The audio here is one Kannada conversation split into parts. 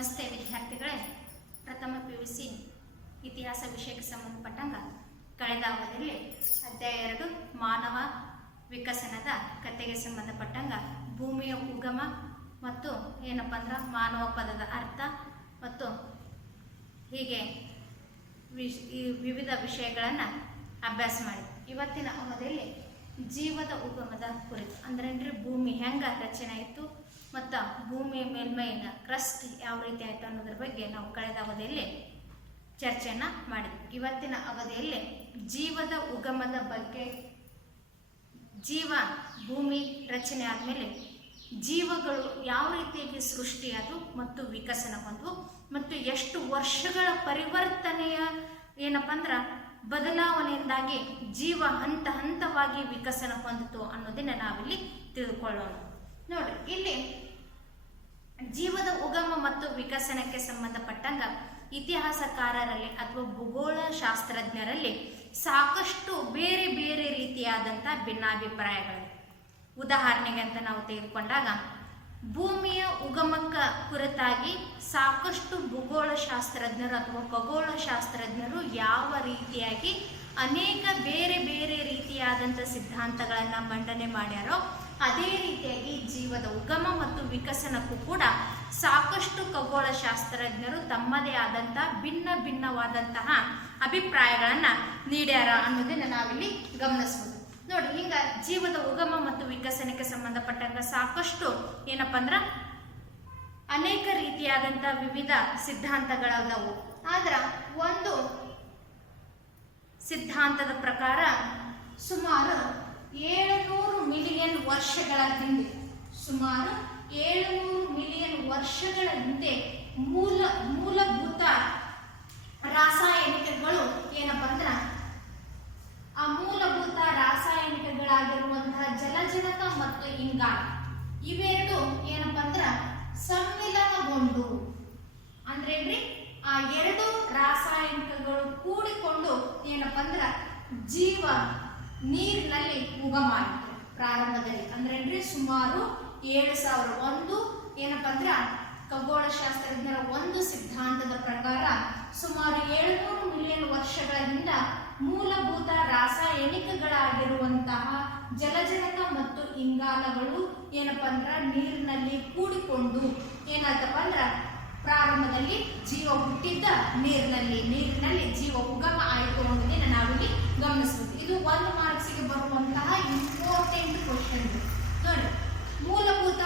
ನಮಸ್ತೆ ವಿದ್ಯಾರ್ಥಿಗಳೇ. ಪ್ರಥಮ ಪಿ ಯು ಸಿ ಇತಿಹಾಸ ವಿಷಯಕ್ಕೆ ಸಂಬಂಧಪಟ್ಟಂಗ ಕಳೆದ ಅವಧಿಯಲ್ಲಿ ಅಧ್ಯಾಯ ಎರಡು, ಮಾನವ ವಿಕಸನದ ಕಥೆಗೆ ಸಂಬಂಧಪಟ್ಟಂಗ ಭೂಮಿಯ ಉಗಮ ಮತ್ತು ಏನಪ್ಪ ಅಂದ್ರೆ ಮಾನವ ಪದದ ಅರ್ಥ ಮತ್ತು ಹೀಗೆ ವಿವಿಧ ವಿಷಯಗಳನ್ನು ಅಭ್ಯಾಸ ಮಾಡಿ. ಇವತ್ತಿನ ಅವಧಿಯಲ್ಲಿ ಜೀವದ ಉಗಮದ ಕುರಿತು, ಅಂದ್ರೆ ಭೂಮಿ ಹೆಂಗ ರಚನೆ ಆಯಿತು ಮತ್ತು ಭೂಮಿಯ ಮೇಲ್ಮೈನ ಕ್ರಸ್ಟ್ ಯಾವ ರೀತಿ ಆಯಿತು ಅನ್ನೋದ್ರ ಬಗ್ಗೆ ನಾವು ಕಳೆದ ಅವಧಿಯಲ್ಲಿ ಚರ್ಚೆಯನ್ನು ಮಾಡಿದ್ವಿ. ಇವತ್ತಿನ ಅವಧಿಯಲ್ಲಿ ಜೀವದ ಉಗಮದ ಬಗ್ಗೆ, ಜೀವ ಭೂಮಿ ರಚನೆ ಆದಮೇಲೆ ಜೀವಗಳು ಯಾವ ರೀತಿಯಾಗಿ ಸೃಷ್ಟಿಯಾದವು ಮತ್ತು ವಿಕಸನ ಹೊಂದವು ಮತ್ತು ಎಷ್ಟು ವರ್ಷಗಳ ಪರಿವರ್ತನೆಯ ಏನಪ್ಪ ಅಂದ್ರೆ ಬದಲಾವಣೆಯಿಂದಾಗಿ ಜೀವ ಹಂತ ಹಂತವಾಗಿ ವಿಕಸನ ಹೊಂದಿತು ಅನ್ನೋದನ್ನ ನಾವಿಲ್ಲಿ ತಿಳ್ಕೊಳ್ಳೋಣ. ನೋಡ್ರಿ, ಇಲ್ಲಿ ಜೀವದ ಉಗಮ ಮತ್ತು ವಿಕಸನಕ್ಕೆ ಸಂಬಂಧಪಟ್ಟಂಗ ಇತಿಹಾಸಕಾರರಲ್ಲಿ ಅಥವಾ ಭೂಗೋಳ ಶಾಸ್ತ್ರಜ್ಞರಲ್ಲಿ ಸಾಕಷ್ಟು ಬೇರೆ ಬೇರೆ ರೀತಿಯಾದಂಥ ಭಿನ್ನಾಭಿಪ್ರಾಯಗಳು ಉದಾಹರಣೆಗೆ ಅಂತ ನಾವು ತೆಗೆದುಕೊಂಡಾಗ, ಭೂಮಿಯ ಉಗಮಕ್ಕ ಕುರಿತಾಗಿ ಸಾಕಷ್ಟು ಭೂಗೋಳ ಶಾಸ್ತ್ರಜ್ಞರು ಅಥವಾ ಖಗೋಳ ಶಾಸ್ತ್ರಜ್ಞರು ಯಾವ ರೀತಿಯಾಗಿ ಅನೇಕ ಬೇರೆ ಬೇರೆ ರೀತಿಯಾದಂಥ ಸಿದ್ಧಾಂತಗಳನ್ನು ಮಂಡನೆ ಮಾಡ್ಯಾರೋ ಅದೇ ರೀತಿಯಾಗಿ ಜೀವದ ಉಗಮ ಮತ್ತು ವಿಕಸನಕ್ಕೂ ಕೂಡ ಸಾಕಷ್ಟು ಖಗೋಳ ಶಾಸ್ತ್ರಜ್ಞರು ತಮ್ಮದೇ ಆದಂತಹ ಭಿನ್ನ ಭಿನ್ನವಾದಂತಹ ಅಭಿಪ್ರಾಯಗಳನ್ನು ನೀಡ್ಯಾರ ಅನ್ನೋದನ್ನ ನಾವಿಲ್ಲಿ ಗಮನಿಸ್ಬೋದು. ನೋಡಿ ಹಿಂಗ ಜೀವದ ಉಗಮ ಮತ್ತು ವಿಕಸನಕ್ಕೆ ಸಂಬಂಧಪಟ್ಟಂಗ ಸಾಕಷ್ಟು ಏನಪ್ಪ ಅಂದ್ರ ಅನೇಕ ರೀತಿಯಾದಂಥ ವಿವಿಧ ಸಿದ್ಧಾಂತಗಳಾದವು. ಆದ್ರ ಒಂದು ಸಿದ್ಧಾಂತದ ಪ್ರಕಾರ ಸುಮಾರು ಏಳುನೂರು ಮಿಲಿಯನ್ ವರ್ಷಗಳ ಹಿಂದೆ, ಸುಮಾರು ಏಳುನೂರು ಮಿಲಿಯನ್ ವರ್ಷಗಳ ಹಿಂದೆ ಮೂಲ, ಮೂಲಭೂತ ರಾಸಾಯನಿಕಗಳು ಏನಪ್ಪ ಅಂದ್ರೆ, ಆ ಮೂಲಭೂತ ರಾಸಾಯನಿಕಗಳಾಗಿರುವಂತಹ ಜಲಜನಕ ಮತ್ತು ಇಂಗಾಲ, ಇವೆರಡು ಏನಪ್ಪ ಅಂದ್ರ ಸಮ್ಮಿಲನಗೊಂಡು ಅಂದ್ರೇನ್ರಿ? ಆ ಎರಡು ರಾಸಾಯನಿಕಗಳು ಕೂಡಿಕೊಂಡು ಏನಪ್ಪ ಅಂದ್ರ ಜೀವ ನೀರಿನಲ್ಲಿ ಉಗಮ ಆಯಿತು ಪ್ರಾರಂಭದಲ್ಲಿ. ಅಂದ್ರೇನ್ರಿ ಸುಮಾರು ಏಳು ಸಾವಿರ. ಒಂದು ಏನಪ್ಪ ಅಂದ್ರೆ ಖಗೋಳ ಶಾಸ್ತ್ರಜ್ಞರ ಒಂದು ಸಿದ್ಧಾಂತದ ಪ್ರಕಾರ ಸುಮಾರು ಏಳುನೂರು ಮಿಲಿಯನ್ ವರ್ಷಗಳ ಹಿಂದ ಮೂಲಭೂತ ರಾಸಾಯನಿಕಗಳಾಗಿರುವಂತಹ ಜಲಜನಕ ಮತ್ತು ಇಂಗಾಲಗಳು ಏನಪ್ಪ ಅಂದ್ರ ನೀರಿನಲ್ಲಿ ಕೂಡಿಕೊಂಡು ಏನಾಯ್ತಪ್ಪ ಅಂದ್ರ ಪ್ರಾರಂಭದಲ್ಲಿ ಜೀವ ಹುಟ್ಟಿದ್ದ ನೀರಿನಲ್ಲಿ ನೀರಿನಲ್ಲಿ ಜೀವ ಉಗಮ ಆಯಿತು ಅನ್ನೋದನ್ನ ನಾವಿಲ್ಲಿ ಗಮನಿಸಬಹುದು. ಇದು ಒಂದು ಮಾರ್ಕ್ಸಿಗೆ ಬರುವಂತಹ ಇಂಪಾರ್ಟೆಂಟ್ ಕ್ವಶನ್ ನೋಡಿ ಮೂಲಭೂತ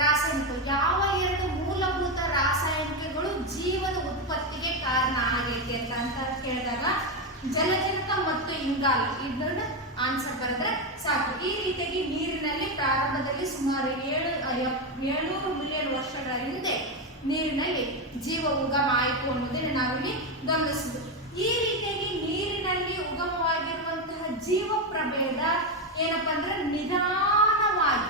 ರಾಸಾಯನಿಕ ಯಾವ ಎರಡು ಮೂಲಭೂತ ರಾಸಾಯನಿಕಗಳು ಜೀವದ ಉತ್ಪತ್ತಿಗೆ ಕಾರಣ ಆಗೈತೆ ಅಂತ ಅಂತ ಕೇಳಿದಾಗ ಜಲಜನಕ ಮತ್ತು ಇಂಗಾಲ ಇದನ್ನ ಆನ್ಸರ್ ಸಾಕು. ಈ ರೀತಿಯಾಗಿ ನೀರಿನಲ್ಲಿ ಪ್ರಾರಂಭದಲ್ಲಿ ಸುಮಾರು ಏಳು ಏಳ್ನೂರು ಮಿಲಿಯನ್ ವರ್ಷಗಳ ಹಿಂದೆ ನೀರಿನಲ್ಲಿ ಜೀವ ಉಗಮ ಆಯಿತು ಅನ್ನೋದನ್ನ ನಾವಿಲ್ಲಿ ಗಮನಿಸಬಹುದು ಈ ರೀತಿಯಾಗಿ ನೀರಿನಲ್ಲಿ ಉಗಮವಾಗಿರುವಂತಹ ಜೀವ ಪ್ರಭೇದ ಏನಪ್ಪಾ ಅಂದ್ರೆ ನಿಧಾನವಾಗಿ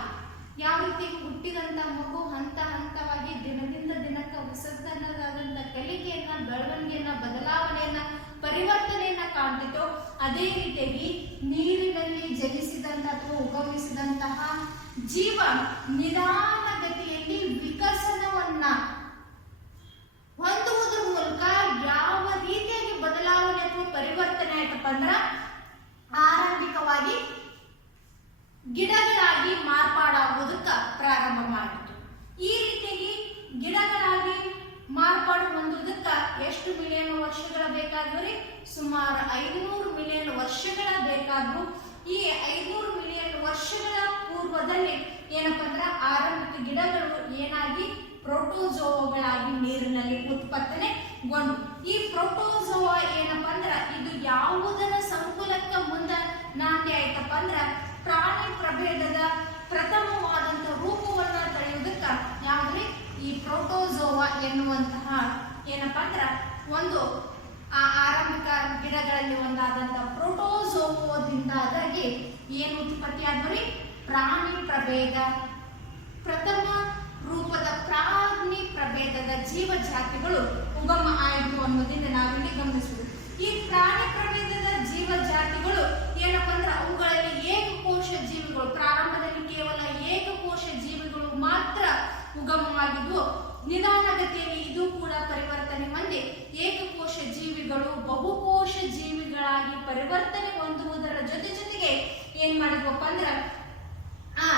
ಯಾವ ರೀತಿ ಹುಟ್ಟಿದಂತ ಮಗು ಹಂತ ಹಂತವಾಗಿ ದಿನದಿಂದ ದಿನಕ್ಕೆ ಹೊಸದನ್ನದಾದಂಥ ಕಲಿಕೆಯನ್ನ, ಬೆಳವಣಿಗೆಯನ್ನ, ಬದಲಾವಣೆಯನ್ನ, ಪರಿವರ್ತನೆಯನ್ನ ಕಾಣ್ತಿತ್ತು, ಅದೇ ರೀತಿಯಾಗಿ ನೀರಿನಲ್ಲಿ ಜನಿಸಿದಂತ ಅಥವಾ ಉಗಮಿಸಿದಂತಹ ಜೀವ ನಿಧಾನ ಗತಿಯಲ್ಲಿ ವಿಕಸನವನ್ನ ಹೊಂದುವುದರ ಮೂಲಕ ಯಾವ ರೀತಿಯಾಗಿ ಬದಲಾವಣೆ ಅಥವಾ ಪರಿವರ್ತನೆ ಆಯ್ತಪ್ಪ ಅಂದ್ರ ಆರಂಭಿಕವಾಗಿ ಗಿಡಗಳಾಗಿ ಮಾರ್ಪಾಡಾಗುವುದಕ್ಕೆ ಪ್ರಾರಂಭ ಮಾಡಿತು ಈ ರೀತಿಯಾಗಿ ಗಿಡಗಳಾಗಿ ಮಾರ್ಪಾಡು ಹೊಂದುವುದಕ್ಕೆ ಎಷ್ಟು ಮಿಲಿಯನ್ ವರ್ಷಗಳ ಬೇಕಾದ್ರಿ ಸುಮಾರು ಐದುನೂರು ಮಿಲಿಯನ್ ವರ್ಷಗಳ ಬೇಕಾದ್ರು ಈ ಐದುನೂರು ಮಿಲಿಯನ್ ವರ್ಷಗಳ ಪೂರ್ವದಲ್ಲಿ ಏನಪ್ಪ ಅಂದ್ರೆ ಆರಂಭಿಕ ಗಿಡಗಳು ಏನಾಗಿ ಪ್ರೋಟೋಜೋಗಳಾಗಿ ನೀರಿನಲ್ಲಿ ಉತ್ಪತ್ತನೆಗೊಂಡು ಈ ಪ್ರೋಟೋಜೋವ ಏನಪ್ಪ ಅಂದ್ರ, ಇದು ಯಾವುದರ ಸಂಕುಲಕ್ಕ ಮುಂದ ನಾಂದಿ ಆಯ್ತಪ್ಪ ಅಂದ್ರ, ಪ್ರಾಣಿ ಪ್ರಭೇದದ ಪ್ರಥಮವಾದಂತ ರೂಪವನ್ನ ತಳೆಯುವುದಕ್ಕ ಯಾವ್ದ್ರಿ? ಈ ಪ್ರೋಟೋಜೋವಾ ಎನ್ನುವಂತಹ ಏನಪ್ಪ ಅಂದ್ರ ಒಂದು, ಆ ಆರಂಭಿಕ ಗಿಡಗಳಲ್ಲಿ ಒಂದಾದಂತಹ ಪ್ರೋಟೋಜೋವದಿಂದಾಗಿ ಏನು ಉತ್ಪತ್ತಿ ಆದ್ರಿ ಪ್ರಾಣಿ ಪ್ರಭೇದ. ಪ್ರಥಮ ರೂಪದ ಪ್ರಾಣಿ ಪ್ರಭೇದದ ಜೀವ ಜಾತಿಗಳು ಉಗಮ ಆಯಿತು ಅನ್ನೋದನ್ನ ನಾವಿಲ್ಲಿ ಗಮನಿಸಬಹುದು ಈ ಪ್ರಾಣಿ ಪ್ರಭೇದದ ಜೀವ ಜಾತಿಗಳು ಏನಪ್ಪ ಅಂದ್ರೆ ಅವುಗಳಲ್ಲಿ ಏಕಕೋಶ ಜೀವಿಗಳು, ಪ್ರಾರಂಭದಲ್ಲಿ ಕೇವಲ ಏಕಕೋಶ ಜೀವಿಗಳು ಮಾತ್ರ ಉಗಮವಾಗಿದ್ವು. ನಿಧಾನಗತಿಯಲ್ಲಿ ಇದು ಕೂಡ ಪರಿವರ್ತನೆ ಹೊಂದಿ ಏಕಕೋಶ ಜೀವಿಗಳು ಬಹುಕೋಶ ಜೀವಿಗಳಾಗಿ ಪರಿವರ್ತನೆ ಹೊಂದುವುದರ ಜೊತೆ ಜೊತೆಗೆ ಏನ್ ಮಾಡಿದ್ವಪ್ಪ ಅಂದ್ರ ಆ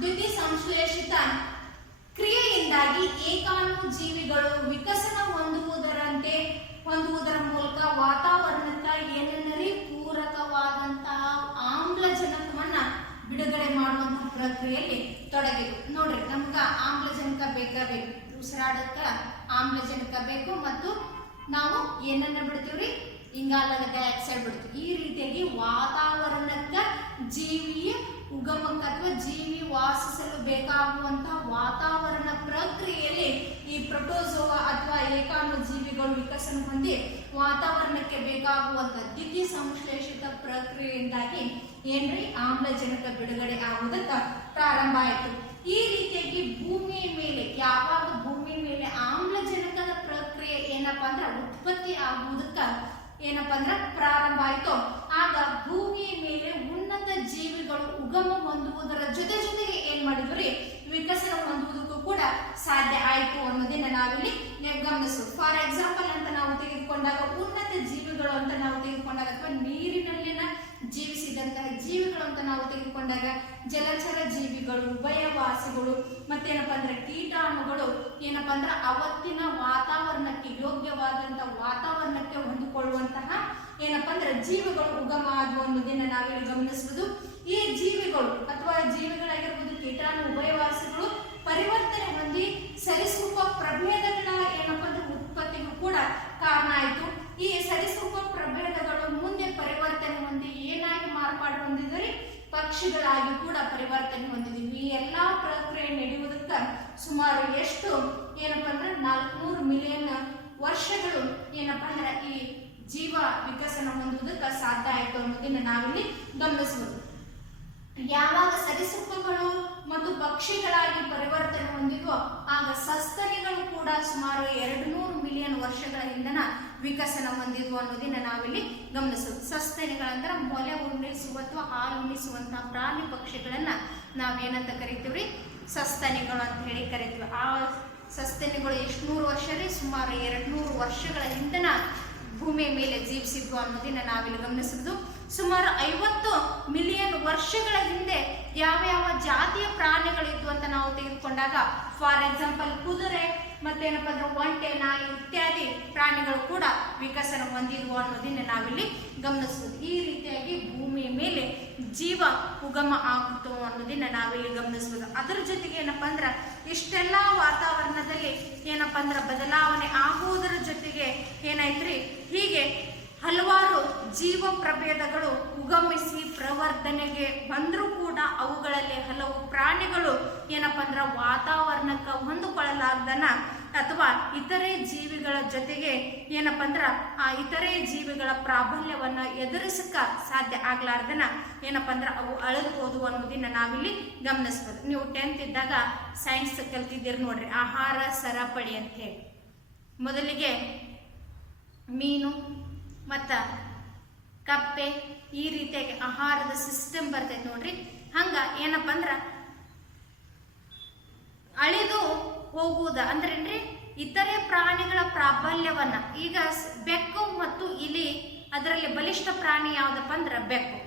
ದ್ವಿತಿ ಸಂಶ್ಲೇಷಿತ ಕ್ರಿಯೆಯಿಂದಾಗಿ ಏಕಾಣು ಜೀವಿಗಳು ವಿಕಸನ ಹೊಂದುವುದರಂತೆ ಹೊಂದುವುದರ ಮೂಲಕ ವಾತಾವರಣಕ್ಕ ಏನೇನರಿ ಪೂರಕವಾದಂತಹ ಆಮ್ಲಜನಕವನ್ನ ಬಿಡುಗಡೆ ಮಾಡುವಂತಹ ಪ್ರಕ್ರಿಯೆಯಲ್ಲಿ ತೊಡಗಿದ್ರು. ನೋಡ್ರಿ ನಮ್ಗ ಆಮ್ಲಜನಕ ಬೇಕಾಗಬೇಕು ಬೇಕು? ಉಸಿರಾಡಕ್ಕ ಆಮ್ಲಜನಕ ಬೇಕು ಮತ್ತು ನಾವು ಏನನ್ನ ಬಿಡ್ತೀವ್ರಿ? ಇಂಗಾಲದ ಡೈಆಕ್ಸೈಡ್ ಬಿಡ್ತೀವಿ. ಈ ರೀತಿಯಾಗಿ ವಾತಾವರಣಕ್ಕ ಜೀವಿಯ ಉಗಮಕ್ಕೆ ಅಥವಾ ಜೀವಿ ವಾಸಿಸಲು ಬೇಕಾಗುವಂತಹ ವಾತಾವರಣ ಪ್ರಕ್ರಿಯೆಯಲ್ಲಿ ಈ ಪ್ರೊಟೋಸೋವ ಅಥವಾ ಏಕಾಂಗ ಜೀವಿಗಳು ವಿಕಸನ ಹೊಂದಿ ವಾತಾವರಣಕ್ಕೆ ಬೇಕಾಗುವಂತಹ ದ್ಯುತಿ ಸಂಶ್ಲೇಷಿತ ಪ್ರಕ್ರಿಯೆಯಿಂದಾಗಿ ಏನ್ರಿ? ಆಮ್ಲಜನಕ ಬಿಡುಗಡೆ ಆಗುವುದಕ್ಕ ಪ್ರಾರಂಭ ಆಯಿತು. ಈ ರೀತಿಯಾಗಿ ಭೂಮಿಯ ಮೇಲೆ, ಯಾವಾಗ ಭೂಮಿ ಮೇಲೆ ಆಮ್ಲಜನಕದ ಪ್ರಕ್ರಿಯೆ ಏನಪ್ಪಾ ಅಂದ್ರೆ ಉತ್ಪತ್ತಿ ಆಗುವುದಕ್ಕ ಏನಪ್ಪ ಅಂದ್ರೆ ಪ್ರಾರಂಭ ಆಯ್ತು. ಆಗ ಭೂಮಿಯ ಮೇಲೆ ಉನ್ನತ ಜೀವಿಗಳು ಉಗಮ ಹೊಂದುವುದರ ಜೊತೆ ಜೊತೆಗೆ ಏನ್ ಮಾಡಿದ್ರಿ ವಿಕಸನ ಹೊಂದುವುದಕ್ಕೂ ಕೂಡ ಸಾಧ್ಯ ಆಯಿತು ಅನ್ನೋದನ್ನ ನಾವಿಲ್ಲಿ ಗಮನಿಸೋದು ಫಾರ್ ಎಕ್ಸಾಂಪಲ್ ಅಂತ ನಾವು ತೆಗೆದುಕೊಂಡಾಗ ಉನ್ನತ ಜೀವಿಗಳು ಅಂತ ನಾವು ತೆಗೆದುಕೊಂಡಾಗ ಅಥವಾ ನೀರಿನಲ್ಲಿನ ನಾವು ತೆಗೆದುಕೊಂಡಾಗ ಜಲಚರ ಜೀವಿಗಳು, ಉಭಯವಾಸಿಗಳು, ಮತ್ತೇನಪ್ಪ ಅಂದ್ರೆ ಕೀಟಾಣುಗಳು, ಏನಪ್ಪಾ ಅಂದ್ರೆ ಅವತ್ತಿನ ವಾತಾವರಣಕ್ಕೆ ಯೋಗ್ಯವಾದಂತ ವಾತಾವರಣಕ್ಕೆ ಹೊಂದಿಕೊಳ್ಳುವಂತಹ ಏನಪ್ಪಾ ಅಂದ್ರೆ ಜೀವಿಗಳು ಉಗಮ ಆಗುವ ಅನ್ನೋದನ್ನ ನಾವಿಲ್ಲಿ ಗಮನಿಸುವುದು. ಈ ಜೀವಿಗಳು ಅಥವಾ ಜೀವಿಗಳಾಗಿರ್ಬೋದು ಕೀಟಾಣು ಉಭಯವಾಸಿಗಳು ಪರಿವರ್ತನೆ ಹೊಂದಿ ಸರಿಸೂಪ ಪ್ರಭೇದಗಳ ಏನಪ್ಪಾ ಅಂದ್ರೆ ಉತ್ಪತ್ತಿಗೂ ಕೂಡ ಕಾರಣ ಆಯಿತು. ಈ ಸರಿಸೂಪ ಪ್ರಭೇದಗಳು ಮುಂದೆ ಪರಿವರ್ತನೆ ಹೊಂದಿ ಏನಾಗಿ ಮಾರ್ಪಾಡು ಹೊಂದಿದರೆ ಪಕ್ಷಿಗಳಾಗಿ ಕೂಡ ಪರಿವರ್ತನೆ ಹೊಂದಿದ್ದೀವಿ ಈ ಎಲ್ಲಾ ಪ್ರಕ್ರಿಯೆ ನಡೆಯುವುದಕ್ಕ ಸುಮಾರು ಎಷ್ಟು, ಏನಪ್ಪಾ ಅಂದ್ರೆ ನಾಲ್ಕುನೂರು ಮಿಲಿಯನ್ ವರ್ಷಗಳು, ಏನಪ್ಪಾ ಅಂದ್ರೆ ಈ ಜೀವ ವಿಕಸನ ಹೊಂದುವುದಕ್ಕೆ ಸಾಧ್ಯ ಆಯಿತು ಅನ್ನೋದನ್ನ ನಾವಿಲ್ಲಿ ಗಮನಿಸಬಹುದು ಯಾವಾಗ ಸರೀಸೃಪಗಳು ಮತ್ತು ಪಕ್ಷಿಗಳಾಗಿ ಪರಿವರ್ತನೆ ಹೊಂದಿದ್ವೋ, ಆಗ ಸಸ್ತನಿಗಳು ಕೂಡ ಸುಮಾರು ಎರಡು ನೂರು ಮಿಲಿಯನ್ ವರ್ಷಗಳ ಹಿಂದನ ವಿಕಸನ ಹೊಂದಿದ್ವು ಅನ್ನೋದನ್ನ ನಾವಿಲ್ಲಿ ಗಮನಿಸೋದು. ಸಸ್ತನಿಗಳಂದ್ರೆ ಮೊಲೆ ಉಣ್ಣಿಸುವ ಅಥವಾ ಹಾಲು ಉಣ್ಣಿಸುವಂತಹ ಪ್ರಾಣಿ ಪಕ್ಷಿಗಳನ್ನ ನಾವೇನಂತ ಕರಿತೀವ್ರಿ? ಸಸ್ತನಿಗಳು ಅಂತ ಹೇಳಿ ಕರಿತೀವಿ. ಆ ಸಸ್ತನಿಗಳು ಎಷ್ಟು ನೂರು ವರ್ಷ ರೀ? ಸುಮಾರು ಎರಡು ನೂರು ವರ್ಷಗಳ ಹಿಂದನ ಭೂಮಿಯ ಮೇಲೆ ಜೀವಿಸಿದ್ವು ಅನ್ನೋದನ್ನ ನಾವಿಲ್ಲಿ ಗಮನಿಸಿದ್ದು ಸುಮಾರು ಐವತ್ತು ಮಿಲಿಯನ್ ವರ್ಷಗಳ ಹಿಂದೆ ಯಾವ ಯಾವ ಜಾತಿಯ ಪ್ರಾಣಿಗಳಿದ್ವು ಅಂತ ನಾವು ತೆಗೆದುಕೊಂಡಾಗ, ಫಾರ್ ಎಕ್ಸಾಂಪಲ್ ಕುದುರೆ ಮತ್ತೇನಪ್ಪ ಅಂದ್ರೆ ಒಂಟೆ ನಾಯಿ ಇತ್ಯಾದಿ ಪ್ರಾಣಿಗಳು ಕೂಡ ವಿಕಸನ ಹೊಂದಿದ್ವು ಅನ್ನೋದನ್ನ ನಾವಿಲ್ಲಿ ಗಮನಿಸ್ಬೋದು ಈ ರೀತಿಯಾಗಿ ಭೂಮಿಯ ಮೇಲೆ ಜೀವ ಉಗಮ ಆಗುತ್ತು ಅನ್ನೋದನ್ನ ನಾವಿಲ್ಲಿ ಗಮನಿಸ್ಬೋದು ಅದರ ಜೊತೆಗೆ ಏನಪ್ಪ ಅಂದ್ರೆ ಇಷ್ಟೆಲ್ಲ ವಾತಾವರಣದಲ್ಲಿ ಏನಪ್ಪ ಅಂದ್ರೆ ಬದಲಾವಣೆ ಆಗುವುದರ ಜೊತೆಗೆ ಏನಾಯ್ತ್ರಿ? ಹೀಗೆ ಹಲವಾರು ಜೀವ ಪ್ರಭೇದಗಳು ಉಗಮಿಸಿ ಪ್ರವರ್ಧನೆಗೆ ಬಂದರೂ ಕೂಡ ಅವುಗಳಲ್ಲಿ ಹಲವು ಪ್ರಾಣಿಗಳು ಏನಪ್ಪ ಅಂದ್ರೆ ವಾತಾವರಣಕ್ಕೆ ಹೊಂದಿಕೊಳ್ಳಲಾರ್ದನ ಅಥವಾ ಇತರೆ ಜೀವಿಗಳ ಜೊತೆಗೆ ಏನಪ್ಪ ಅಂದ್ರೆ ಆ ಇತರೆ ಜೀವಿಗಳ ಪ್ರಾಬಲ್ಯವನ್ನು ಎದುರಿಸಕ ಸಾಧ್ಯ ಆಗ್ಲಾರ್ದನ ಏನಪ್ಪ ಅಂದ್ರೆ ಅವು ಅಳದು ಹೋದವು ಅನ್ನೋದನ್ನ ನಾವಿಲ್ಲಿ ಗಮನಿಸ್ಬೋದು. ನೀವು ಟೆಂತ್ ಇದ್ದಾಗ ಸೈನ್ಸ್ ಕಲ್ತಿದ್ದೀರಿ ನೋಡ್ರಿ, ಆಹಾರ ಸರಪಳಿ ಅಂತ ಹೇಳಿ ಮೊದಲಿಗೆ ಮೀನು ಮತ್ತು ಕಪ್ಪೆ ಈ ರೀತಿಯಾಗಿ ಆಹಾರದ ಸಿಸ್ಟಮ್ ಬರ್ತೈತೆ ನೋಡ್ರಿ. ಹಂಗ ಏನಪ್ಪ ಅಂದ್ರ ಅಳಿದು ಹೋಗುವುದ ಅಂದ್ರೇನ್ರಿ? ಇತರೆ ಪ್ರಾಣಿಗಳ ಪ್ರಾಬಲ್ಯವನ್ನ. ಈಗ ಬೆಕ್ಕು ಮತ್ತು ಇಲಿ ಅದರಲ್ಲಿ ಬಲಿಷ್ಠ ಪ್ರಾಣಿ ಯಾವ್ದಪ್ಪ ಅಂದ್ರ ಬೆಕ್ಕು.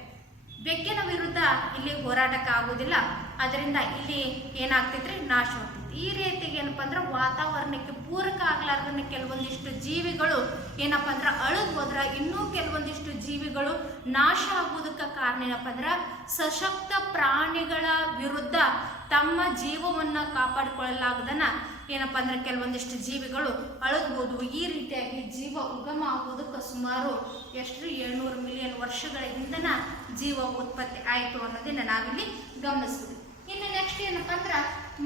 ಬೆಕ್ಕಿನ ವಿರುದ್ಧ ಇಲ್ಲಿ ಹೋರಾಟಕ್ಕೆ ಆಗುವುದಿಲ್ಲ. ಅದರಿಂದ ಇಲ್ಲಿ ಏನಾಗ್ತೈತ್ರಿ? ನಾಶ ಈ ರೀತಿಗೆ ಏನಪ್ಪ ಅಂದ್ರೆ ವಾತಾವರಣಕ್ಕೆ ಪೂರಕ ಆಗ್ಲಾರ್ದನ್ನ ಕೆಲವೊಂದಿಷ್ಟು ಜೀವಿಗಳು ಏನಪ್ಪ ಅಂದ್ರೆ ಅಳದ್ ಹೋದ್ರ ಇನ್ನೂ ಕೆಲವೊಂದಿಷ್ಟು ಜೀವಿಗಳು ನಾಶ ಆಗುವುದಕ್ಕೆ ಕಾರಣ ಏನಪ್ಪ ಅಂದ್ರೆ ಸಶಕ್ತ ಪ್ರಾಣಿಗಳ ವಿರುದ್ಧ ತಮ್ಮ ಜೀವವನ್ನ ಕಾಪಾಡಿಕೊಳ್ಳಲಾಗದನ್ನ ಏನಪ್ಪ ಅಂದ್ರೆ ಕೆಲವೊಂದಿಷ್ಟು ಜೀವಿಗಳು ಅಳಗ್ಬೋದು ಈ ರೀತಿಯಾಗಿ ಜೀವ ಉಗಮ ಆಗುವುದಕ್ಕೆ ಸುಮಾರು ಎಷ್ಟು ಏಳ್ನೂರು ಮಿಲಿಯನ್ ವರ್ಷಗಳ ಹಿಂದನ ಜೀವ ಉತ್ಪತ್ತಿ ಆಯಿತು ಅನ್ನೋದನ್ನ ನಾವಿಲ್ಲಿ ಗಮನಿಸ್ತೀವಿ ಇನ್ನು ನೆಕ್ಸ್ಟ್ ಏನಪ್ಪ ಅಂದ್ರ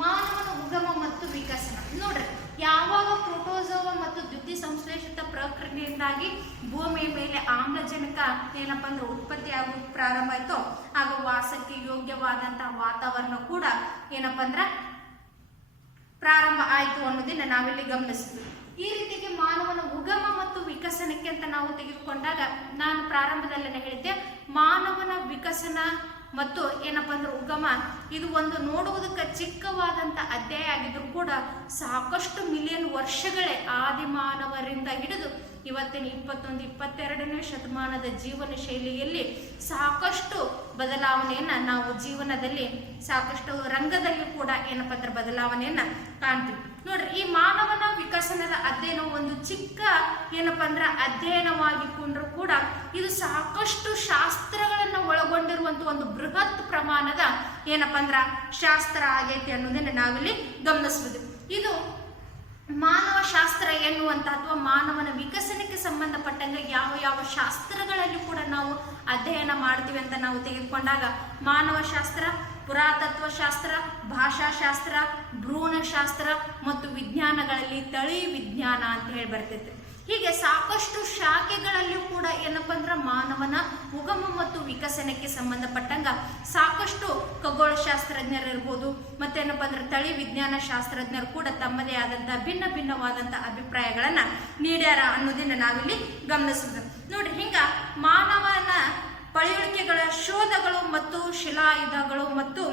ಮಾನವನ ಉಗಮ ಮತ್ತು ವಿಕಸನ. ನೋಡ್ರಿ, ಯಾವಾಗ ಪ್ರೋಟೋಸೋವ ಮತ್ತು ದ್ಯುತಿ ಸಂಶ್ಲೇಷಿತ ಪ್ರಕ್ರಿಯೆಯಿಂದಾಗಿ ಭೂಮಿಯ ಮೇಲೆ ಆಮ್ಲಜನಕ ಏನಪ್ಪ ಅಂದ್ರೆ ಉತ್ಪತ್ತಿ ಆಗೋ ಪ್ರಾರಂಭ ಆಯ್ತೋ, ಆಗ ವಾಸಕ್ಕೆ ಯೋಗ್ಯವಾದಂತಹ ವಾತಾವರಣ ಕೂಡ ಏನಪ್ಪ ಅಂದ್ರ ಪ್ರಾರಂಭ ಆಯಿತು ಅನ್ನೋದನ್ನ ನಾವಿಲ್ಲಿ ಗಮನಿಸ್ತೀವಿ. ಈ ರೀತಿಗೆ ಮಾನವನ ಉಗಮ ಮತ್ತು ವಿಕಸನಕ್ಕೆ ಅಂತ ನಾವು ತೆಗೆದುಕೊಂಡಾಗ ನಾನು ಪ್ರಾರಂಭದಲ್ಲೇ ಹೇಳಿದ್ದೆ, ಮಾನವನ ವಿಕಸನ ಮತ್ತು ಏನಪ್ಪ ಅಂದ್ರೆ ಉಗಮ, ಇದು ಒಂದು ನೋಡುವುದಕ್ಕೆ ಚಿಕ್ಕವಾದಂಥ ಅಧ್ಯಾಯ ಆಗಿದ್ರು ಕೂಡ ಸಾಕಷ್ಟು ಮಿಲಿಯನ್ ವರ್ಷಗಳೇ ಆದಿಮಾನವರಿಂದ ಹಿಡಿದು ಇವತ್ತಿನ ಇಪ್ಪತ್ತೊಂದು, ಇಪ್ಪತ್ತೆರಡನೇ ಶತಮಾನದ ಜೀವನ ಶೈಲಿಯಲ್ಲಿ ಸಾಕಷ್ಟು ಬದಲಾವಣೆಯನ್ನು ನಾವು ಜೀವನದಲ್ಲಿ ಸಾಕಷ್ಟು ರಂಗದಲ್ಲಿ ಕೂಡ ಏನಪ್ಪ ಅಂದ್ರೆ ಬದಲಾವಣೆಯನ್ನ ಕಾಣ್ತೀವಿ. ನೋಡ್ರಿ, ಈ ಮಾನವನ ವಿಕಸನದ ಅಧ್ಯಯನ ಒಂದು ಚಿಕ್ಕ ಏನಪ್ಪ ಅಂದ್ರೆ ಅಧ್ಯಯನವಾಗಿಕೊಂಡ್ರು ಕೂಡ ಇದು ಸಾಕಷ್ಟು ಶಾಸ್ತ್ರಗಳನ್ನು ಒಳಗೊಂಡಿರುವಂತ ಒಂದು ಬೃಹತ್ ಪ್ರಮಾಣದ ಏನಪ್ಪ ಅಂದ್ರ ಶಾಸ್ತ್ರ ಆಗೈತಿ ಅನ್ನೋದನ್ನ ನಾವಿಲ್ಲಿ ಗಮನಿಸ್ಬೋದು. ಇದು ಮಾನವ ಶಾಸ್ತ್ರ ಎನ್ನುವಂತ ಅಥವಾ ಮಾನವನ ವಿಕಸನಕ್ಕೆ ಸಂಬಂಧಪಟ್ಟಂಗೆ ಯಾವ ಯಾವ ಶಾಸ್ತ್ರಗಳಲ್ಲಿ ಕೂಡ ನಾವು ಅಧ್ಯಯನ ಮಾಡ್ತೀವಿ ಅಂತ ನಾವು ತೆಗೆದುಕೊಂಡಾಗ ಮಾನವ ಶಾಸ್ತ್ರ ಪುರಾತತ್ವ ಶಾಸ್ತ್ರ ಭಾಷಾಶಾಸ್ತ್ರ, ಭ್ರೂಣಶಾಸ್ತ್ರ ಮತ್ತು ವಿಜ್ಞಾನಗಳಲ್ಲಿ ತಳಿ ವಿಜ್ಞಾನ ಅಂತ ಹೇಳಿ ಬರ್ತೈತೆ. ಹೀಗೆ ಸಾಕಷ್ಟು ಶಾಖೆಗಳಲ್ಲಿಯೂ ಕೂಡ ಏನಪ್ಪ ಅಂದ್ರೆ ಮಾನವನ ಉಗಮ ಮತ್ತು ವಿಕಸನಕ್ಕೆ ಸಂಬಂಧಪಟ್ಟಂಗ ಸಾಕಷ್ಟು ಖಗೋಳಶಾಸ್ತ್ರಜ್ಞರಿರ್ಬೋದು ಮತ್ತೇನಪ್ಪ ಅಂದ್ರೆ ತಳಿ ವಿಜ್ಞಾನ ಶಾಸ್ತ್ರಜ್ಞರು ಕೂಡ ತಮ್ಮದೇ ಆದಂತಹ ಭಿನ್ನ ಭಿನ್ನವಾದಂತಹ ಅಭಿಪ್ರಾಯಗಳನ್ನ ನೀಡ್ಯಾರ ಅನ್ನೋದನ್ನ ನಾವಿಲ್ಲಿ ಗಮನಿಸಬಹುದು ನೋಡ್ರಿ, ಹಿಂಗ ಮಾನವನ ಪಳೆಯುಳಿಕೆಗಳ ಶೋಧಗಳು ಮತ್ತು ಶಿಲಾಯುಧಗಳು ಮತ್ತು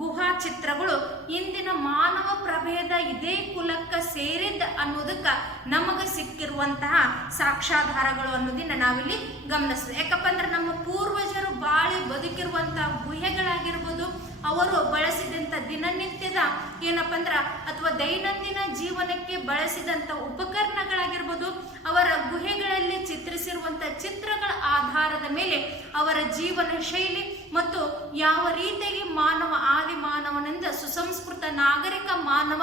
ಗುಹಾ ಚಿತ್ರಗಳು ಇಂದಿನ ಮಾನವ ಪ್ರಭೇದ ಇದೇ ಕುಲಕ್ಕ ಸೇರಿದ್ದ ಅನ್ನೋದಕ್ಕ ನಮಗ ಸಿಕ್ಕಿರುವಂತಹ ಸಾಕ್ಷ್ಯಾಧಾರಗಳು ಅನ್ನೋದನ್ನ ನಾವಿಲ್ಲಿ ಗಮನಿಸ್ತೀವಿ. ಯಾಕಪ್ಪ ಅಂದ್ರೆ ನಮ್ಮ ಪೂರ್ವಜರು ಬಾಳಿ ಬದುಕಿರುವಂತಹ ಗುಹೆಗಳಾಗಿರ್ಬೋದು, ಅವರು ಬಳಸಿದಂತ ದಿನನಿತ್ಯದ ಏನಪ್ಪ ಅಂದ್ರೆ ಅಥವಾ ದೈನಂದಿನ ಜೀವನಕ್ಕೆ ಬಳಸಿದಂತ ಉಪಕರಣಗಳಾಗಿರ್ಬೋದು, ಅವರ ಗುಹೆಗಳಲ್ಲಿ ಚಿತ್ರಿಸಿರುವಂತ ಚಿತ್ರಗಳ ಆಧಾರದ ಮೇಲೆ ಅವರ ಜೀವನ ಶೈಲಿ ಮತ್ತು ಯಾವ ರೀತಿಯಾಗಿ ಮಾನವ ಆದಿ ಮಾನವನಿಂದ ಸುಸಂಸ್ಕೃತ ನಾಗರಿಕ ಮಾನವ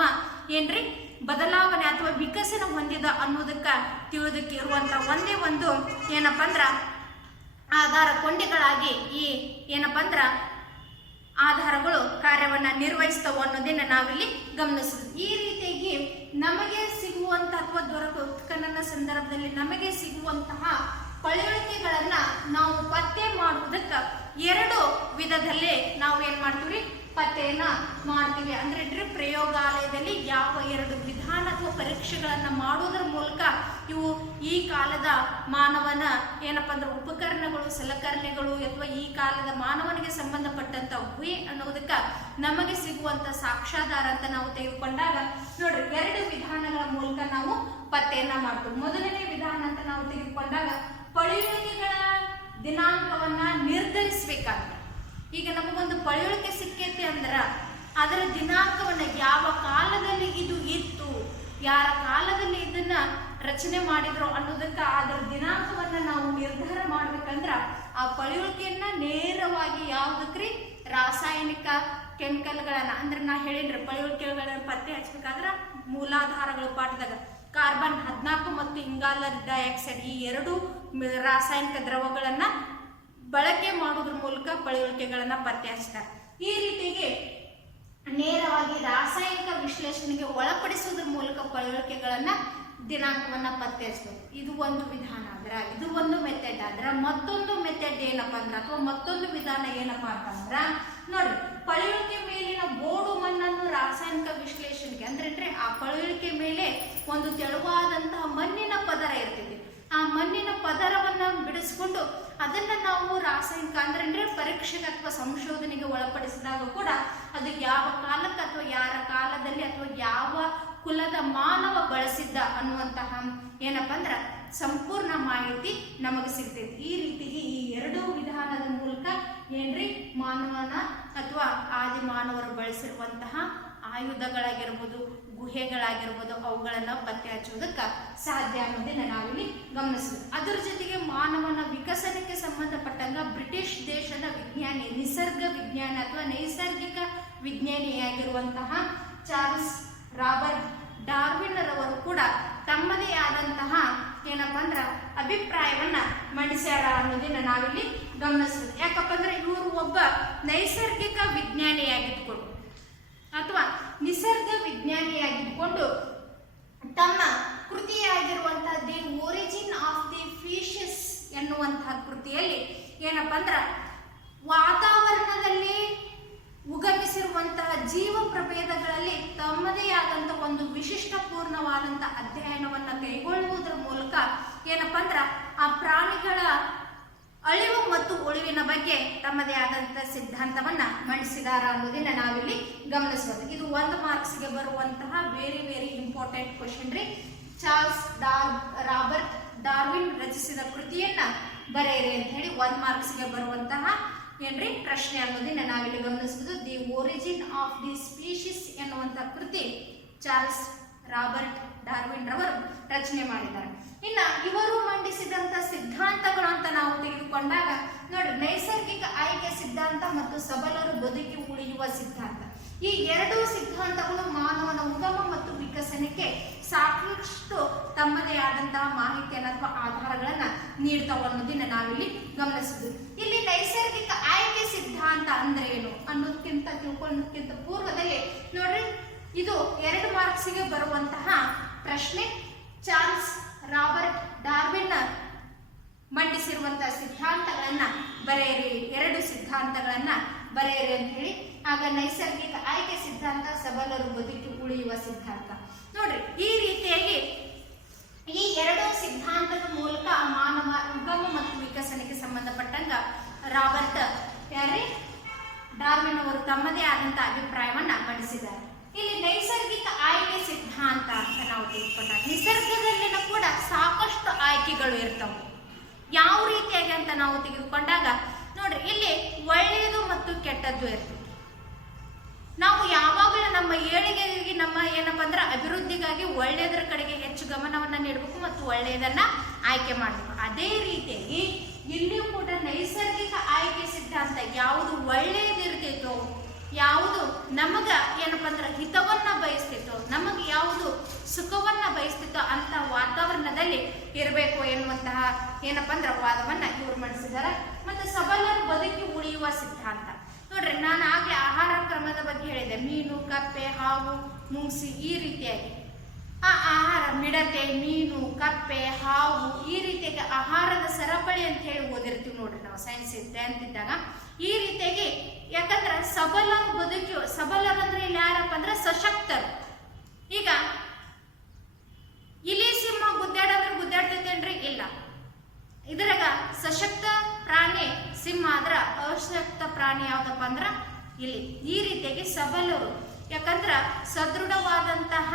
ಏನ್ರಿ? ಬದಲಾವಣೆ ಅಥವಾ ವಿಕಸನ ಹೊಂದಿದ ಅನ್ನೋದಕ್ಕ ತಿಳಿದಕ್ಕೆ ಇರುವಂತ ಒಂದೇ ಒಂದು ಏನಪ್ಪ ಅಂದ್ರ ಆಧಾರ ಕೊಂಡಿಗಳಾಗಿ ಈ ಏನಪ್ಪ ಅಂದ್ರ ಆಧಾರಗಳು ಕಾರ್ಯವನ್ನ ನಿರ್ವಹಿಸ್ತವೆ ಅನ್ನೋದನ್ನ ನಾವಿಲ್ಲಿ ಗಮನಿಸೋದು ಈ ರೀತಿಯಾಗಿ ನಮಗೆ ಸಿಗುವಂತಹ ಅಥವಾ ದೊರಕ ಸಂದರ್ಭದಲ್ಲಿ ನಮಗೆ ಸಿಗುವಂತಹ ಪಳೆಯುಳಿಕೆಗಳನ್ನ ನಾವು ಪತ್ತೆ ಮಾಡುವುದಕ್ಕ ಎರಡು ವಿಧದಲ್ಲಿ ನಾವು ಏನ್ ಮಾಡ್ತೀವಿ ಪತ್ತೆಯನ್ನ ಮಾಡ್ತೀವಿ. ಅಂದ್ರೆ ಡ್ರಿಪ್ ಪ್ರಯೋಗಾಲಯದಲ್ಲಿ ಯಾವ ಎರಡು ವಿಧಾನ ಅಥವಾ ಪರೀಕ್ಷೆಗಳನ್ನ ಮಾಡುವುದರ ಮೂಲಕ ಇವು ಈ ಕಾಲದ ಮಾನವನ ಏನಪ್ಪ ಅಂದ್ರೆ ಉಪಕರಣಗಳು, ಸಲಕರಣೆಗಳು ಅಥವಾ ಈ ಕಾಲದ ಮಾನವನಿಗೆ ಸಂಬಂಧಪಟ್ಟಂತ ಗುಹೆ ಅನ್ನೋದಕ್ಕ ನಮಗೆ ಸಿಗುವಂತ ಸಾಕ್ಷಾಧಾರ ಅಂತ ನಾವು ತೆಗೆದುಕೊಂಡಾಗ ನೋಡ್ರಿ, ಎರಡು ವಿಧಾನಗಳ ಮೂಲಕ ನಾವು ಪತ್ತೆಯನ್ನ ಮಾಡ್ತೀವಿ. ಮೊದಲನೇ ವಿಧಾನ ಅಂತ ನಾವು ತೆಗೆದುಕೊಂಡಾಗ ಪಳೆಯುಳಿಕೆಗಳ ದಿನಾಂಕವನ್ನ ನಿರ್ಧರಿಸಬೇಕಾಗ್ತದೆ ಈಗ ನಮಗೊಂದು ಪಳೆಯುಳಿಕೆ ಸಿಕ್ಕೈತೆ ಅಂದ್ರ, ಅದರ ದಿನಾಂಕವನ್ನ ಯಾವ ಕಾಲದಲ್ಲಿ ಇದು ಇತ್ತು, ಯಾರ ಕಾಲದಲ್ಲಿ ಇದನ್ನ ರಚನೆ ಮಾಡಿದ್ರು ಅನ್ನೋದಕ್ಕೆ ಅದರ ದಿನಾಂಕವನ್ನ ನಾವು ನಿರ್ಧಾರ ಮಾಡ್ಬೇಕಂದ್ರ, ಆ ಪಳೆಯುಳಿಕೆಯನ್ನ ನೇರವಾಗಿ ಯಾವ್ದಕ್ರಿ? ರಾಸಾಯನಿಕ ಕೆಮಿಕಲ್ಗಳನ್ನ, ಅಂದ್ರೆ ನಾ ಹೇಳಿನ್ರಿ ಪಳೆಯುಳಿಕೆಗಳನ್ನ ಪತ್ತೆ ಹಚ್ಬೇಕಾದ್ರ ಮೂಲಾಧಾರಗಳು ಪಾಠದಾಗ. ಕಾರ್ಬನ್ ಹದಿನಾಲ್ಕು ಮತ್ತು ಇಂಗಾಲದ ಡೈಆಕ್ಸೈಡ್ ಈ ಎರಡು ರಾಸಾಯನಿಕ ದ್ರವಗಳನ್ನು ಬಳಕೆ ಮಾಡೋದ್ರ ಮೂಲಕ ಪಳೆಯುಳಿಕೆಗಳನ್ನು ಪತ್ತೆ ಹಚ್ತಾರೆ ಈ ರೀತಿಗೆ ನೇರವಾಗಿ ರಾಸಾಯನಿಕ ವಿಶ್ಲೇಷಣೆಗೆ ಒಳಪಡಿಸೋದ್ರ ಮೂಲಕ ಪಳವಳಿಕೆಗಳನ್ನು ದಿನಾಂಕವನ್ನು ಪತ್ತೆ ಇದು ಒಂದು ವಿಧಾನ ಅಂದ್ರೆ ಇದು ಒಂದು ಮೆಥಡ್ ಆದ್ರೆ, ಮತ್ತೊಂದು ಮೆಥಡ್ ಏನಪ್ಪ ಅಂದ್ರೆ, ಅಥವಾ ಮತ್ತೊಂದು ವಿಧಾನ ಏನಪ್ಪ ಅಂತಂದ್ರೆ ನೋಡಿ ಪಳೆಯುಳಿಕೆ ಮೇಲಿನ ಬೋಡು ಮಣ್ಣನ್ನು ರಾಸಾಯನಿಕ ವಿಶ್ಲೇಷಣೆಗೆ ಅಂದ್ರೆ ಆ ಪಳೆಯುಳಿಕೆ ಮೇಲೆ ಒಂದು ತೆಳುವಾದಂತಹ ಮಣ್ಣಿನ ಪದರ ಇರ್ತೈತಿ. ಆ ಮಣ್ಣಿನ ಪದರವನ್ನ ಬಿಡಿಸ್ಕೊಂಡು ಅದನ್ನ ನಾವು ರಾಸಾಯನಿಕ ಅಂದ್ರೆ ಪರೀಕ್ಷೆಗೆ ಅಥವಾ ಸಂಶೋಧನೆಗೆ ಒಳಪಡಿಸಿದಾಗ ಕೂಡ ಅದು ಯಾವ ಕಾಲಕ್ಕೆ ಅಥವಾ ಯಾರ ಕಾಲದಲ್ಲಿ ಅಥವಾ ಯಾವ ಕುಲದ ಮಾನವ ಬಳಸಿದ್ದ ಅನ್ನುವಂತಹ ಏನಪ್ಪ ಅಂದ್ರೆ ಸಂಪೂರ್ಣ ಮಾಹಿತಿ ನಮಗೆ ಸಿಗ್ತೈತಿ. ಈ ರೀತಿಗೆ ಈ ಎರಡೂ ವಿಧಾನದ ಮೂಲಕ ಏನ್ರಿ ಮಾನವನ ಅಥವಾ ಆದಿ ಮಾನವರು ಬಳಸಿರುವಂತಹ ಆಯುಧಗಳಾಗಿರ್ಬೋದು, ಗುಹೆಗಳಾಗಿರ್ಬೋದು, ಅವುಗಳನ್ನ ಪತ್ತೆ ಹಚ್ಚುವುದಕ್ಕೆ ಸಾಧ್ಯ ಅನ್ನೋದನ್ನ ನಾವಿಲ್ಲಿ ಗಮನಿಸಬಹುದು ಅದರ ಜೊತೆಗೆ ಮಾನವನ ವಿಕಸನಕ್ಕೆ ಸಂಬಂಧಪಟ್ಟಂಗ ಬ್ರಿಟಿಷ್ ದೇಶದ ವಿಜ್ಞಾನಿ, ನಿಸರ್ಗ ವಿಜ್ಞಾನ ಅಥವಾ ನೈಸರ್ಗಿಕ ವಿಜ್ಞಾನಿಯಾಗಿರುವಂತಹ ಚಾರ್ಲ್ಸ್ ರಾಬರ್ಟ್ ಡಾರ್ವಿನ್ ರವರು ಕೂಡ ತಮ್ಮದೇ ಆದಂತಹ ಏನಪ್ಪ ಅಂದ್ರೆ ಅಭಿಪ್ರಾಯವನ್ನ ಮಂಡಿಸ್ಯಾರ ಅನ್ನೋದನ್ನ ನಾವಿಲ್ಲಿ ಗಮನಿಸಬಹುದು ಯಾಕಪ್ಪ ಅಂದ್ರೆ ಇವರು ಒಬ್ಬ ನೈಸರ್ಗಿಕ ವಿಜ್ಞಾನಿಯಾಗಿದ್ಕೊಂಡು ಅಥವಾ ನಿಸರ್ಗ ವಿಜ್ಞಾನಿಯಾಗಿದ್ದುಕೊಂಡು ತಮ್ಮ ಕೃತಿಯಾಗಿರುವಂತಹ the origin of the fishes ಎನ್ನುವಂತಹ ಕೃತಿಯಲ್ಲಿ ಏನಪ್ಪ ಅಂದ್ರ ವಾತಾವರಣದಲ್ಲಿ ಉಗಮಿಸಿರುವಂತಹ ಜೀವ ಪ್ರಭೇದಗಳಲ್ಲಿ ತಮ್ಮದೇ ಆದಂತಹ ಒಂದು ವಿಶಿಷ್ಟ ಪೂರ್ಣವಾದಂತಹ ಅಧ್ಯಯನವನ್ನ ಕೈಗೊಳ್ಳುವುದರ ಮೂಲಕ ಏನಪ್ಪ ಅಂದ್ರ ಆ ಪ್ರಾಣಿಗಳ ಅಳಿವು ಮತ್ತು ಉಳಿವಿನ ಬಗ್ಗೆ ತಮ್ಮದೇ ಆದಂತಹ ಸಿದ್ಧಾಂತವನ್ನ ಮಂಡಿಸಿದಾರ ಅನ್ನೋದನ್ನ ನಾವಿಲ್ಲಿ ಗಮನಿಸಬಹುದು. ಇದು ಒಂದು ಮಾರ್ಕ್ಸ್ಗೆ ಬರುವಂತಹ ವೆರಿ ವೆರಿ ಇಂಪಾರ್ಟೆಂಟ್ ಕ್ವಶನ್ ರೀ. ಚಾರ್ಲ್ಸ್ ಡಾರ್, ರಾಬರ್ಟ್ ಡಾರ್ವಿನ್ ರಚಿಸಿದ ಕೃತಿಯನ್ನ ಬರೆಯಿರಿ ಅಂತ ಹೇಳಿ ಒನ್ ಮಾರ್ಕ್ಸ್ಗೆ ಬರುವಂತಹ ಏನ್ರಿ ಪ್ರಶ್ನೆ ಅನ್ನೋದನ್ನ ನಾವಿಲ್ಲಿ ಗಮನಿಸಬಹುದು. The origin of the species ಎನ್ನುವಂತಹ ಕೃತಿ ಚಾರ್ಲ್ಸ್ ರಾಬರ್ಟ್ ಡಾರ್ವಿನ್ ರವರು ರಚನೆ ಮಾಡಿದ್ದಾರೆ. ಇನ್ನ ಇವರು ಮಂಡಿಸಿದಂತ ಸಿದ್ಧಾಂತಗಳು ಅಂತ ನಾವು ತೆಗೆದುಕೊಂಡಾಗ ನೋಡ್ರಿ ನೈಸರ್ಗಿಕ ಆಯ್ಕೆ ಸಿದ್ಧಾಂತ ಮತ್ತು ಸಬಲರು ಬದುಕಿ ಉಳಿಯುವ ಸಿದ್ಧಾಂತ. ಈ ಎರಡೂ ಸಿದ್ಧಾಂತಗಳು ಮಾನವನ ಉಗಮ ಮತ್ತು ವಿಕಸನಕ್ಕೆ ಸಾಕಷ್ಟು ತಮ್ಮದೇ ಆದಂತಹ ಮಾಹಿತಿಯನ್ನು ಅಥವಾ ಆಧಾರಗಳನ್ನ ನೀಡ್ತಾವ ಅನ್ನೋದನ್ನ ನಾವಿಲ್ಲಿ ಗಮನಿಸಬಹುದು ಇಲ್ಲಿ ನೈಸರ್ಗಿಕ ಆಯ್ಕೆ ಸಿದ್ಧಾಂತ ಅಂದ್ರೆ ಏನು ಅನ್ನೋದಕ್ಕಿಂತ ತಿಳ್ಕೊಳ್ಳೋದಕ್ಕಿಂತ ಪೂರ್ವದಲ್ಲಿ ನೋಡ್ರಿ, ಇದು ಎರಡು ಮಾರ್ಕ್ಸಿಗೆ ಬರುವಂತಹ ಪ್ರಶ್ನೆ ಚಾರ್ಲ್ಸ್ ರಾಬರ್ಟ್ ಡಾರ್ವಿನ್ ಮಂಡಿಸಿರುವಂತಹ ಸಿದ್ಧಾಂತಗಳನ್ನ ಬರೆಯಿರಿ. ಎರಡು ಸಿದ್ಧಾಂತಗಳನ್ನ ಬರೆಯಿರಿ ಅಂತ ಹೇಳಿ. ಆಗ ನೈಸರ್ಗಿಕ ಆಯ್ಕೆ ಸಿದ್ಧಾಂತ, ಸಬಲರು ಬದುಕಿ ಉಳಿಯುವ ಸಿದ್ಧಾಂತ. ನೋಡ್ರಿ, ಈ ರೀತಿಯಾಗಿ ಈ ಎರಡು ಸಿದ್ಧಾಂತದ ಮೂಲಕ ಮಾನವ ಉಗಮ ಮತ್ತು ವಿಕಸನಕ್ಕೆ ಸಂಬಂಧಪಟ್ಟಂಗ ರಾಬರ್ಟ್ ಯಾರೇ ಡಾರ್ವಿನ್ ಅವರು ತಮ್ಮದೇ ಆದಂತಹ ಅಭಿಪ್ರಾಯವನ್ನ ಮಂಡಿಸಿದ್ದಾರೆ. ಇಲ್ಲಿ ನೈಸರ್ಗಿಕ ಆಯ್ಕೆ ಸಿದ್ಧಾಂತ ಅಂತ ನಾವು ತಿಳ್ಕೊಂಡಾಗ ನಿಸರ್ಗದಲ್ಲಿನ ಕೂಡ ಸಾಕಷ್ಟು ಆಯ್ಕೆಗಳು ಇರ್ತವೆ. ಯಾವ ರೀತಿಯಾಗಿ ಅಂತ ನಾವು ತೆಗೆದುಕೊಂಡಾಗ ನೋಡ್ರಿ, ಇಲ್ಲಿ ಒಳ್ಳೆಯದು ಮತ್ತು ಕೆಟ್ಟದ್ದು ಇರ್ತದೆ. ನಾವು ಯಾವಾಗಲೂ ನಮ್ಮ ಏಳಿಗೆಗೆ ನಮ್ಮ ಏನಪ್ಪ ಅಂದ್ರೆ ಅಭಿವೃದ್ಧಿಗಾಗಿ ಒಳ್ಳೆಯದರ ಕಡೆಗೆ ಹೆಚ್ಚು ಗಮನವನ್ನು ನೀಡಬೇಕು ಮತ್ತು ಒಳ್ಳೆಯದನ್ನ ಆಯ್ಕೆ ಮಾಡಬೇಕು. ಅದೇ ರೀತಿಯಾಗಿ ಇಲ್ಲಿಯೂ ಕೂಡ ನೈಸರ್ಗಿಕ ಆಯ್ಕೆ ಸಿದ್ಧಾಂತ ಯಾವುದು ಒಳ್ಳೆಯದಿರ್ತೈತೋ ಯಾವುದು ನಮಗ ಏನಪ್ಪ ಅಂದ್ರೆ ಹಿತವನ್ನ ಬಯಸ್ತಿತ್ತೋ, ನಮಗೆ ಯಾವುದು ಸುಖವನ್ನ ಬಯಸ್ತಿತ್ತೋ ಅಂತ ವಾತಾವರಣದಲ್ಲಿ ಇರಬೇಕು ಎನ್ನುವಂತಹ ಏನಪ್ಪ ಅಂದ್ರೆ ವಾದವನ್ನ ಇವ್ರು ಮಂಡಿಸಿದ್ದಾರೆ ಮತ್ತೆ ಸಬಲರು ಬದುಕಿ ಉಳಿಯುವ ಸಿದ್ಧಾಂತ. ನೋಡ್ರಿ, ನಾನು ಆಗ್ಲೇ ಆಹಾರ ಕ್ರಮದ ಬಗ್ಗೆ ಹೇಳಿದೆ ಮೀನು, ಕಪ್ಪೆ, ಹಾವು ಮುಂಗ್ಸಿ ಈ ರೀತಿಯಾಗಿ. ಆ ಆಹಾರ, ಮಿಡತೆ, ಮೀನು, ಕಪ್ಪೆ, ಹಾವು ಈ ರೀತಿಯಾಗಿ ಆಹಾರದ ಸರಪಳಿ ಅಂತ ಹೇಳಿ ಓದಿರ್ತೀವಿ ನೋಡ್ರಿ ನಾವು. ಸೈನ್ಸ್ ಇದ್ದೆ ಅಂತಿದ್ದಾಗ ಈ ರೀತಿಯಾಗಿ ಯಾಕಂದ್ರೆ ಸಬಲರು ಬದುಕಿ ಸಬಲರು ಅಂದ್ರೆ ಇಲ್ಲಿ ಯಾರಪ್ಪ ಅಂದ್ರೆ ಸಶಕ್ತರು. ಈಗ ಇಲಿ, ಸಿಂಹ ಗುದ್ದಾಡಂದ್ರೆ ಗುದ್ದಾಡ್ತೈತೇನ್ರಿ ಇಲ್ಲ. ಇದ್ರಾಗ ಸಶಕ್ತ ಪ್ರಾಣಿ, ಸಿಂಹ ಆದ್ರ ಅಶಕ್ತ ಪ್ರಾಣಿ ಯಾವ್ದಪ್ಪ ಅಂದ್ರ ಇಲ್ಲಿ ಈ ರೀತಿಯಾಗಿ ಸಬಲರು. ಯಾಕಂದ್ರ ಸದೃಢವಾದಂತಹ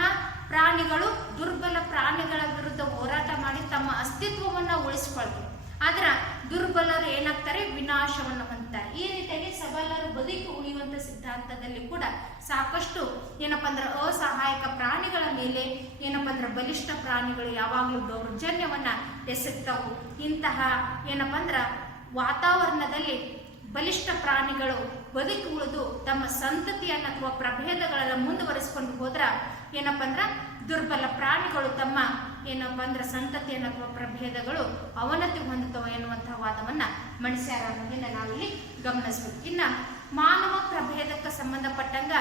ಪ್ರಾಣಿಗಳು ದುರ್ಬಲ ಪ್ರಾಣಿಗಳ ವಿರುದ್ಧ ಹೋರಾಟ ಮಾಡಿ ತಮ್ಮ ಅಸ್ತಿತ್ವವನ್ನು ಉಳಿಸ್ಕೊಳ್ತಾರೆ ಆದ್ರ ದುರ್ಬಲರು ಏನಾಗ್ತಾರೆ? ವಿನಾಶವನ್ನು ಹೊಂದ್ತಾರೆ. ಈ ರೀತಿಯಾಗಿ ಸಬಲರು ಬದುಕಿ ಉಳಿಯುವಂತ ಸಿದ್ಧಾಂತದಲ್ಲಿ ಕೂಡ ಸಾಕಷ್ಟು ಏನಪ್ಪ ಅಂದ್ರೆ ಅಸಹಾಯಕ ಪ್ರಾಣಿಗಳ ಮೇಲೆ ಏನಪ್ಪ ಅಂದ್ರೆ ಬಲಿಷ್ಠ ಪ್ರಾಣಿಗಳು ಯಾವಾಗಲೂ ದೌರ್ಜನ್ಯವನ್ನ ಎಸಗ್ತಾವು. ಇಂತಹ ಏನಪ್ಪ ಅಂದ್ರ ವಾತಾವರಣದಲ್ಲಿ ಬಲಿಷ್ಠ ಪ್ರಾಣಿಗಳು ಬದುಕಿ ಉಳಿದು ತಮ್ಮ ಸಂತತಿಯನ್ನ ಅಥವಾ ಪ್ರಭೇದಗಳನ್ನ ಮುಂದುವರಿಸಿಕೊಂಡು ಹೋದ್ರ ಏನಪ್ಪ ಅಂದ್ರ ದುರ್ಬಲ ಪ್ರಾಣಿಗಳು ತಮ್ಮ ಏನಪ್ಪ ಅಂದ್ರೆ ಸಂತತಿಯನ್ನು ಅಥವಾ ಪ್ರಭೇದಗಳು ಅವನತಿ ಹೊಂದುತ್ತವೆ ಎನ್ನುವಂತಹ ವಾದವನ್ನ ಮಣಿಸ್ಯಾರ ಅನ್ನೋದನ್ನ ನಾವಿಲ್ಲಿ ಗಮನಿಸ್ಬೇಕು. ಇನ್ನ ಮಾನವ ಪ್ರಭೇದಕ್ಕೆ ಸಂಬಂಧಪಟ್ಟಂಗ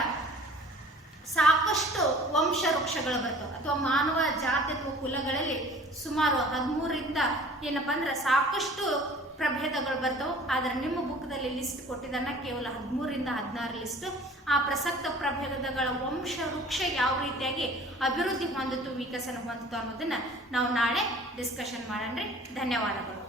ಸಾಕಷ್ಟು ವಂಶ ವೃಕ್ಷಗಳು ಬರ್ತವೆ. ಅಥವಾ ಮಾನವ ಜಾತಿ ಅಥವಾ ಕುಲಗಳಲ್ಲಿ ಸುಮಾರು ಹದಿಮೂರರಿಂದ ಏನಪ್ಪ ಅಂದ್ರೆ ಸಾಕಷ್ಟು ಪ್ರಭೇದಗಳು ಬರ್ತವೆ. ಆದ್ರೆ ನಿಮ್ಮ ಬುಕ್ದಲ್ಲಿ ಲಿಸ್ಟ್ ಕೊಟ್ಟಿದ್ದನ್ನು ಕೇವಲ ಹದಿಮೂರರಿಂದ ಹದಿನಾರು ಲಿಸ್ಟ್ ಆ ಪ್ರಸಕ್ತ ಪ್ರಭೇದಗಳ ವಂಶ, ವೃಕ್ಷ ಯಾವ ರೀತಿಯಾಗಿ ಅಭಿವೃದ್ಧಿ ಹೊಂದಿತು, ವಿಕಸನ ಹೊಂದಿತು ಅನ್ನೋದನ್ನು ನಾವು ನಾಳೆ ಡಿಸ್ಕಷನ್ ಮಾಡೋಣ ಧನ್ಯವಾದಗಳು.